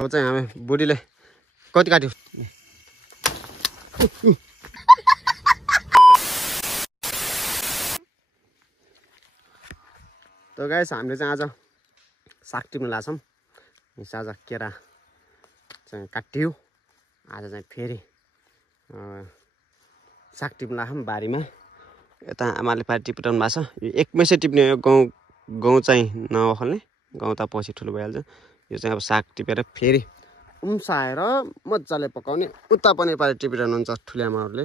अब चाहिँ हामी बुढीले कति काट्यो त गाइस हामीले चाहिँ आज साग टिप्न लाग्छौँ आज केरा चाहिँ काट्यो आज चाहिँ फेरि साग टिप्न लाग्छौँ बारीमा यता आमाले पारि टिपिरहनु भएको छ यो एकमै चाहिँ टिप्ने यो गहुँ चाहिँ नखल्ने गहुँ त पछि ठुलो भइहाल्छ यो चाहिँ अब साग टिपेर फेरि उम्साएर मजाले पकाउने उता पनि पारि टिपिरहनुहुन्छ ठुले आमाहरूले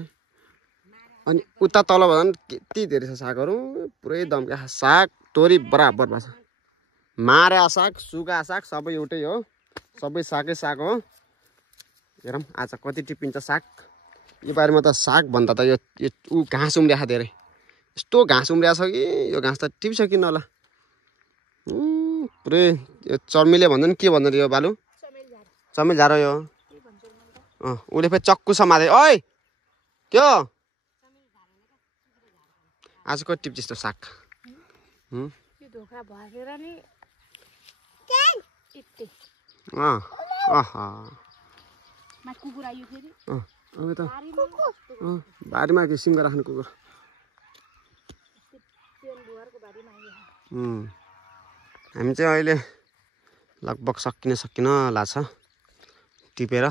अनि उता तल भन कति धेरै छ सागहरू पुरै दम्का साग तोरी बराबर भएको छ मार्या साग सुगा साग सबै एउटै हो सबै सागै साग हो हेरौँ आज कति टिपिन्छ साग यो बारेमा त साग भन्दा त यो घाँस उम्रिया छ धेरै यस्तो घाँस उम्रिया छ कि यो घाँस त टिप्छ किन होला पुरै यो चर्मीले भन्छ नि के भन्छ यो बालु चमेल झारो यो उसले फेरि चक्कु समाते ओइ त्यो आजको टिप जस्तो साग बारीमा के सिमका राख्ने कुकुर हामी चाहिँ अहिले लगभग सकिन लाग्छ टिपेर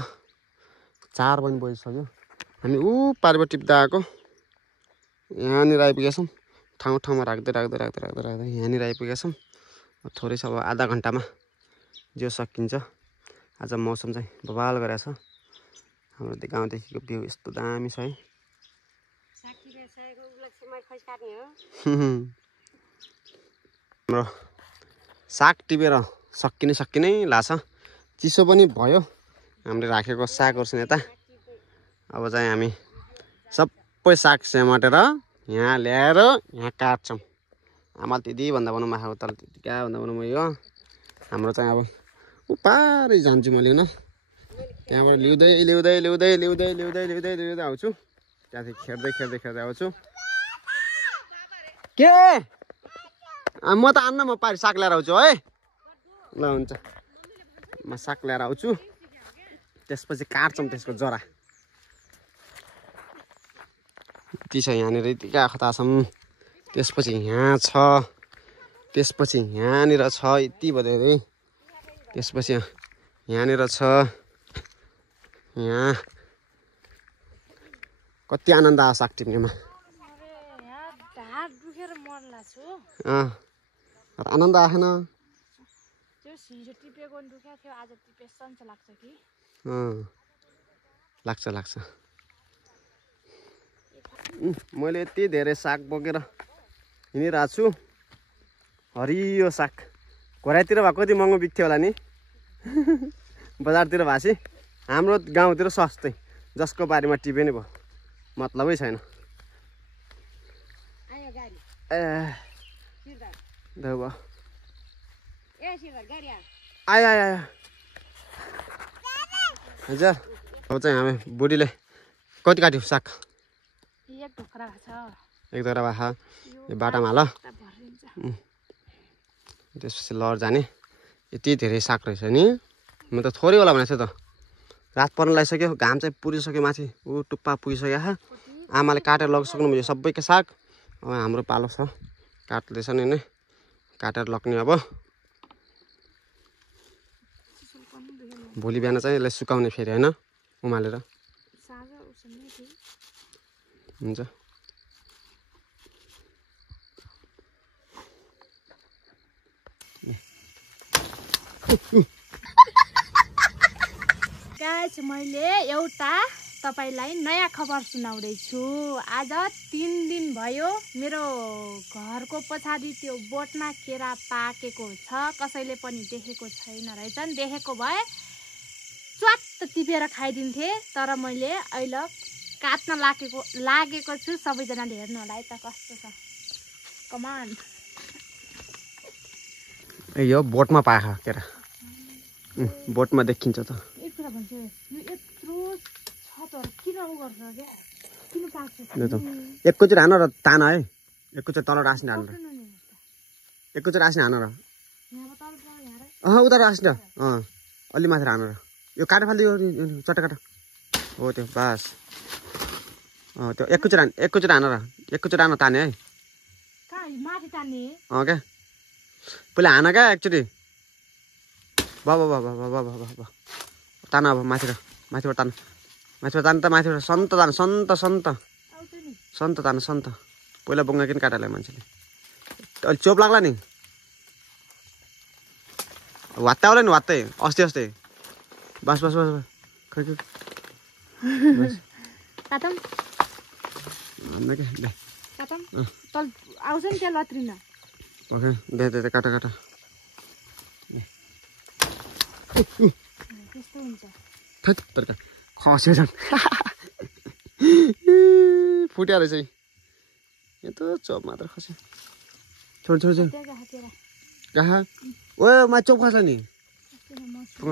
4 पनि बजिसक्यो हामी ऊ पारिबाट टिप्दा आएको यहाँनिर आइपुगेका छौँ ठाउँमा राख्दै यहाँनिर आइपुगेका छौँ थोरै छ अब आधा घन्टामा जो सकिन्छ आज मौसम चाहिँ बवाल गरेको छ हाम्रो गाउँदेखिको भ्यू यस्तो दामी छ है हाम्रो साग टिपेर सकिनै लाग्छ चिसो पनि भयो हामीले राखेको सागहरू यता अब चाहिँ हामी सबै साग सेमटेर यहाँ ल्याएर यहाँ काट्छौँ आमा दिदी भन्दा भनौँ आएको तल क्या भन्दा भनौँ यो हाम्रो चाहिँ अब उपारै जान्छु म लिउन त्यहाँबाट ल्याउँदै आउँछु त्यहाँदेखि खेर्दै आउँछु के म त आन्न म पारि साग ल्याएर आउँछु है ल हुन्छ म साग ल्याएर आउँछु त्यसपछि काट्छौँ त्यसको जरा यति छ यहाँनिर यतिका खता छौँ त्यसपछि यहाँ छ त्यसपछि यहाँनिर छ यति भयो त्यसपछि यहाँनिर छ यहाँ कति आनन्द आयो साग टिप्नेमा आनन्द आएन लाग्छ मैले यति धेरै साग बोकेर हिँडिरहेको छु हरियो साग घराइतिर भए कति महँगो बिक्थ्यो होला नि बजारतिर भाषी हाम्रो गाउँतिर सस्तै जसको बारीमा टिपे नै भयो मतलबै छैन आयो हजुर अब चाहिँ हामी बुढीले कति काट्यो साग एक धोक्रा भाषा यो बाटामा हाल त्यसपछि लर जाने यति धेरै साग रहेछ नि म त थोरै होला भनेको छु त रात पर्न लागिसक्यो घाम चाहिँ पुरिसक्यो माथि ऊ टुप्पा पुगिसक्यो आमाले काटेर लगिसक्नु भयो सबैको साग अब हाम्रो पालो छ काट्दैछ नि नै काटेर लग्ने अब भोलि बिहान चाहिँ यसलाई सुकाउने फेरि होइन उमालेर हुन्छ गाइस मैले एउटा तपाईलाई नयाँ खबर सुनाउँदैछु आज 3 दिन भयो मेरो घरको पछाडि त्यो बोटमा केरा पाकेको छ कसैले पनि देखेको छैन रहेछन् देखेको भए च्वाट्ट टिपेर खाइदिन्थे तर मैले अहिले काट्न लागेको छु सबैजनाले हेर्नु होला है त कस्तो छ कमान यो बोटमा पाएको केरा बोटमा देखिन्छ त एक कुरा भन्छु यो यत्रो छ तर किन गर्छ के किन पाक्छ एकैचोटि हान र तान है एकैचोटि तल रास्ने हान र एकैचोटि रास्ने हान र यहाँ तल उता राख्छ न अलि माथि राख्नु र यो काट फाल्दियो चट्टा काट हो त्यो बास त्यो एकैचोटि हान र एकैचोटि हान ताने है क्या पहिला हान क्या एकचोटि तान अब माथिबाट तान त माथिबाट सन्त तान सन्त पहिला बङ्गा किन काटालाई मान्छेले अलि चोप लाग्ला नि वात्ता होला नि वात्तै अस्ति बस खै काटम तल आउँछ नि त्यहाँ लत्रिन ओके दे काटा त्यस्तो हुन्छ थैट तरका खस्यो झन् फुट्यो रहेछ यो त चोप मात्र खस्यो छोड कहाँ ओ मा चोप खस्ला नि पुङ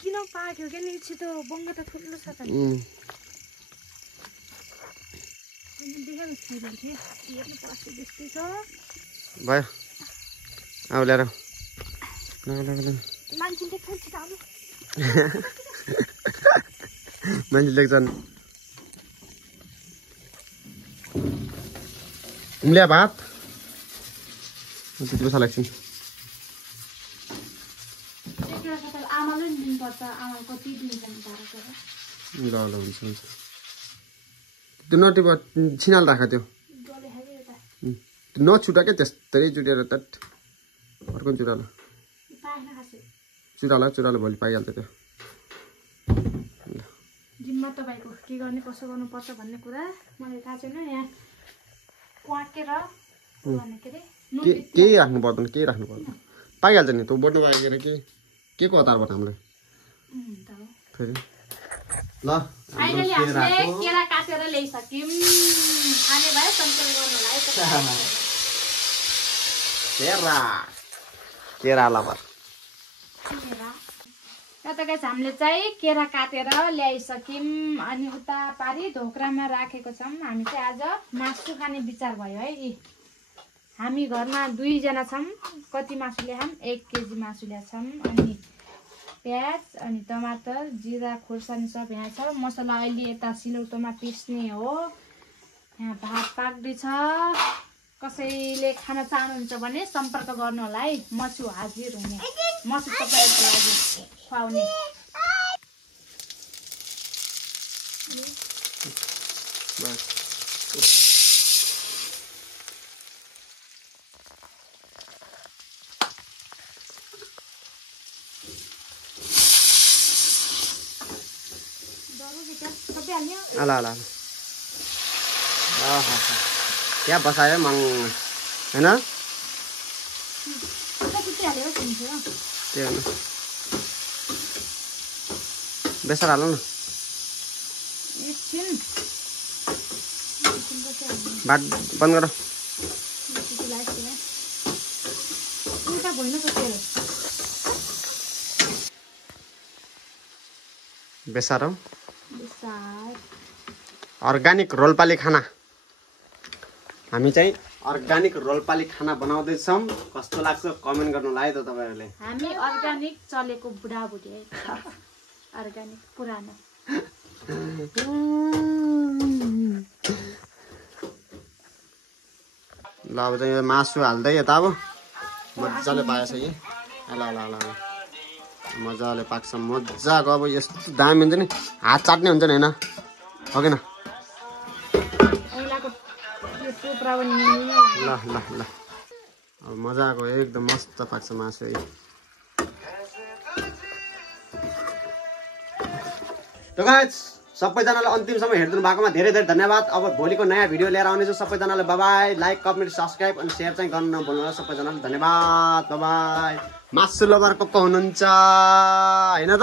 किन पाक्यो के नि छिटो बङ्गा त ठुलो छ त भयो अब ल्याएर मान्छे लेख्छन् ल्या भात त्यति पैसा लाग्छ ल हुन्छ त्यो नटिप छिनाल राख त्यो नछुटा क्या त्यस्तै चुटेर त अर्को चुरालो भोलि पाइहाल्छ त्यो जिम्मा तपाईँको के गर्ने कसो गर्नुपर्छ भन्ने कुरा मलाई थाहा छैन यहाँ क्वाकेर केही राख्नु पर्दैन पाइहाल्छ नि त्यो बड्नु पाइकेर के को हतारबाट हामीलाई फेरि ल फाइनली हामीले केरा काटेर ल्याइसक्यौँ खाने भयो सन्चल गर्नलाई केरा लबर त गाइस हामीले चाहिँ केरा काटेर ल्याइसक्यौँ अनि उता पारी ढोक्रामा राखेको छौँ हामी चाहिँ आज मासु खाने विचार भयो है हामी घरमा 2 जना छौँ कति मासु ल्याछौँ 1 केजी मासु ल्याछौँ अनि प्याज अनि टमाटर जिरा खोर्सानी सब यहाँ छ मसला अहिले यता सिलौटोमा पिस्ने हो यहाँ भात पाक्दैछ कसैले खान चाहनुहुन्छ भने सम्पर्क गर्नु होला है म छु हाजिर हुने म छु तपाईँको लागि खुवाउने ल क्या बसायो मङ होइन बेसार हाल्नु न भात बन्द गर बेसार अर्ग्यानिक रोल्पाली खाना हामी चाहिँ अर्ग्यानिक रोल्पाली खाना बनाउँदैछौँ कस्तो लाग्छ कमेन्ट गर्नु होला है त तपाईहरुले हामी अर्ग्यानिक चलेको बुढाबुढी है अर्ग्यानिक पुरानो ल अब चाहिँ मासु हाल्दै यता अब मजाले पाएछ यी ल मजाले पाक्छ मजाको अब यस्तो दामी हुन्छ नि हात चाट्ने हुन्छ नि हैन हो किन ल अब मजाको एकदम मस्त पाक्छ मासु है त गाइस सबैजनाले अन्तिमसम्म हेर्दिनु भएकोमा धेरै धेरै धन्यवाद अब भोलिको नयाँ भिडियो लिएर आउने छु सबैजनाले bye bye like comment subscribe अनि शेयर चाहिँ गर्न नभुल्नु होला सबैजनाले धन्यवाद बाइ बाइ मासु लभर को हुनुहुन्छ हैन त